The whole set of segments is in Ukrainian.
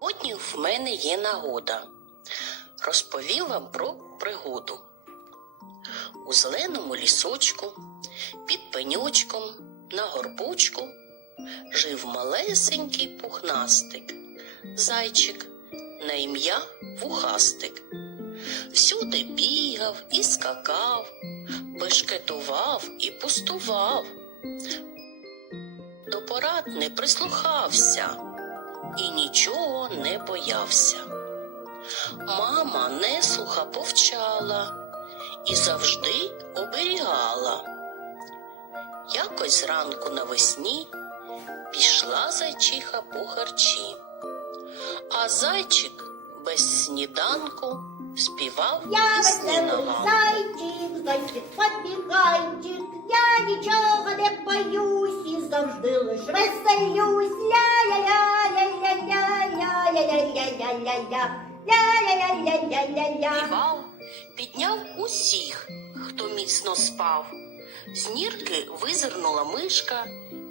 Сьогодні в мене є нагода. Розповів вам про пригоду. У зеленому лісочку, під пеньочком, на горбочку жив малесенький пухнастик, зайчик на ім'я Вухастик. Всюди бігав і скакав, бешкетував і пустував. До порад не прислухався і нічого не боявся. Мама неслуха повчала і завжди оберігала. Якось зранку навесні пішла зайчиха по харчі, а зайчик без сніданку співав Я веселий зайчик, зайчик подбігайчик, я нічого не боюсь і завжди лиш веселюсь. Ля-ля-ля-ля-ля-ля-ля-ля-ля-ля-ля-ля-ля. Ля-ля-ля-ля-ля-ля-ля. Співав, підняв усіх, хто міцно спав. З нірки визирнула мишка,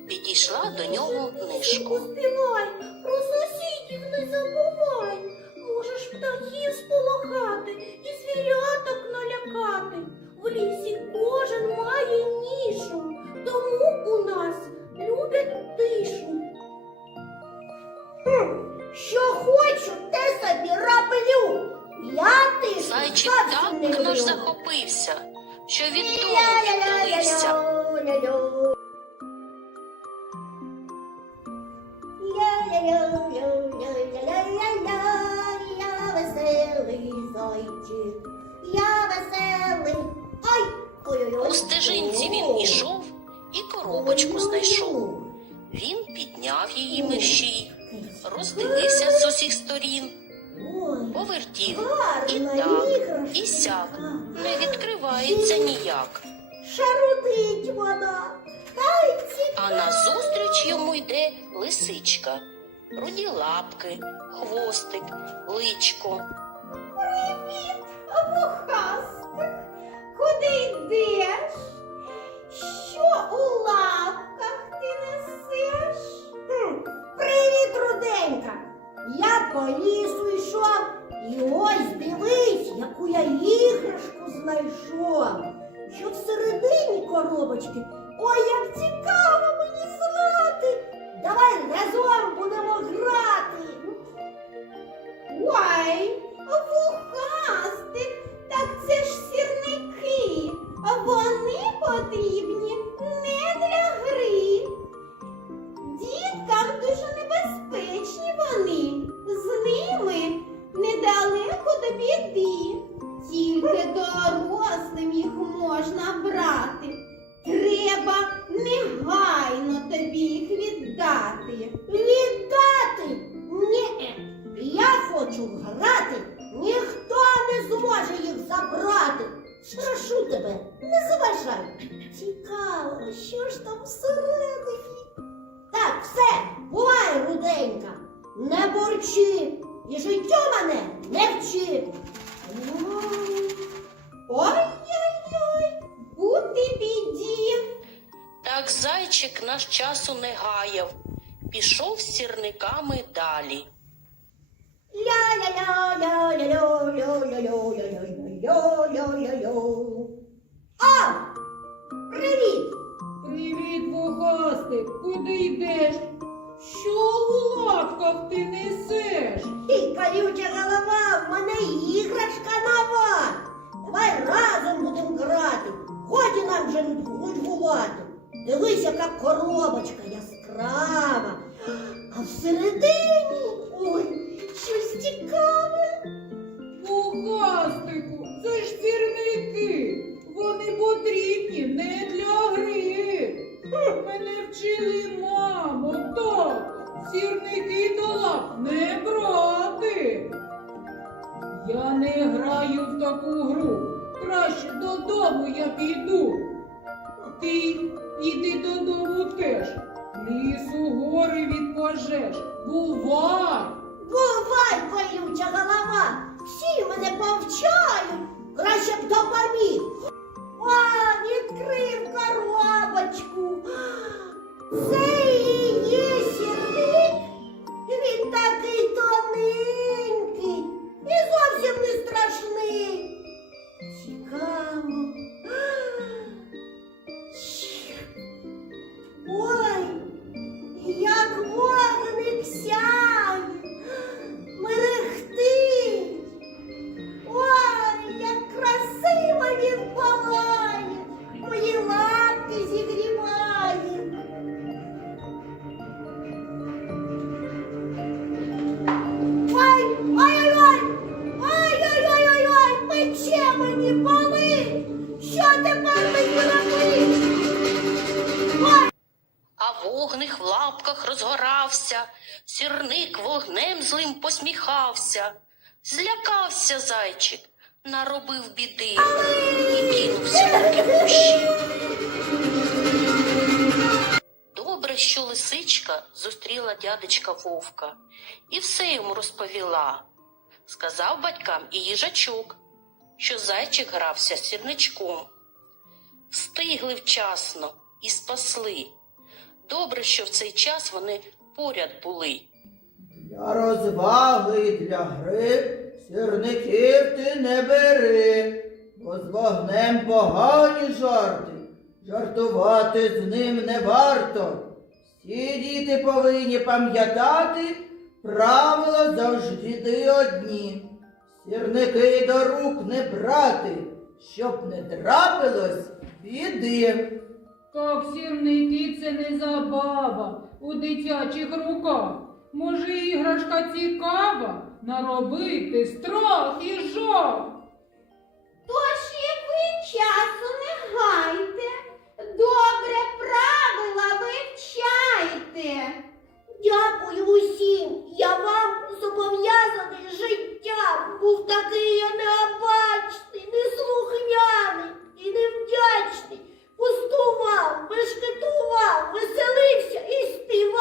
підійшла до нього нишку. Співай, про сусідів не забувай. Можеш птахів сполохати і звіряток налякати. В лісі кожен має нішу, тому у нас люблять тишу. Що хочу, те собі роблю. Я тишу Зайчик зовсім не так люблю. аж захопився, що від дому віддалився. Ля-ля-ля-ля-ля-ля. Зайчик, я веселий. Ай! Ой-ой-ой. У стежинці він ішов і коробочку знайшов. Він підняв її мерщій, роздивився з усіх сторін, повертів і так, і сяк. Не відкривається ніяк. Шарудить вона. А назустріч йому йде лисичка. Руді лапки, хвостик, личко. Привіт, вухастик. Куди йдеш? Що у лапках ти несеш? Хм, Привіт, руденька. Я по лісу йшов і ось дивись, яку я іграшку знайшов. Що всередині коробочки. Ой, як цікаво мені знати. Давай разом будемо грати. Ой, вухастик, так це ж сірники. Вони потрібні не для гри. Діткам дуже небезпечні вони. З ними недалеко до біди. Тільки дорослим їх можна брати. Треба негайно тобі їх віддати. Віддати? Ні. Я хочу грати. Життю мене не вчи. Ой-ой-ой, бути біді. Так зайчик наш часу не гаяв, пішов сірниками далі. Ля-ля-ля-ля-ля-ля-ля-ля-ля-ля-ля-ля-ля. А! Привіт! Привіт, вухастик, куди йдеш? Ти голова, в мене іграшка нова. Давай разом будемо грати. Годі нам вже гульгувати. Дивись, яка коробочка яскрава. А всередині ой, щось цікаве. Вухастику, Краще додому я піду. Ти йди додому теж. Лісу гори від пожеж. Бувай! Бувай, колюча голова, всі мене повчають, краще б допоміг. Вогник в лапках розгорався, сірник вогнем злим посміхався. Злякався зайчик, наробив біди і кинувся таки в кущі. Добре, що лисичка зустріла дядечка вовка і все йому розповіла. Сказав батькам і їжачок, що зайчик грався з сірничком. Встигли вчасно і спасли. Добре, що в цей час вони поряд були. Для розваги для гри сірників ти не бери, бо з вогнем погані жарти, жартувати з ним не варто. Всі діти повинні пам'ятати правила завжди одні. Сірники до рук не брати, щоб не трапилось біди. Так сірники це не забава у дитячих руках. Може, іграшка цікава наробити страх і жах. Тож і ви часу не гайте, добре правила вивчайте. Дякую усім, я вам зобов'язаний життям. Був такий я необачний, неслухняний і невдячний. Пустував, бешкетував, веселився і співав.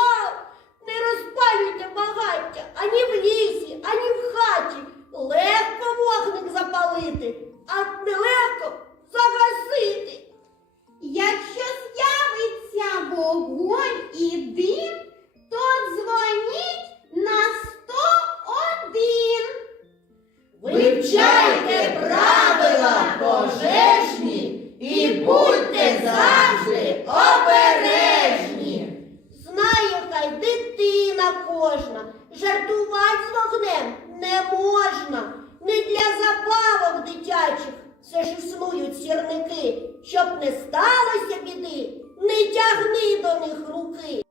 Жартувати з вогнем не можна. Не для забавок дитячих все ж існують сірники. Щоб не сталося біди, не тягни до них руки.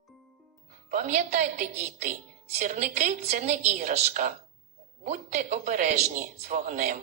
Пам'ятайте, діти, сірники це не іграшка. Будьте обережні з вогнем.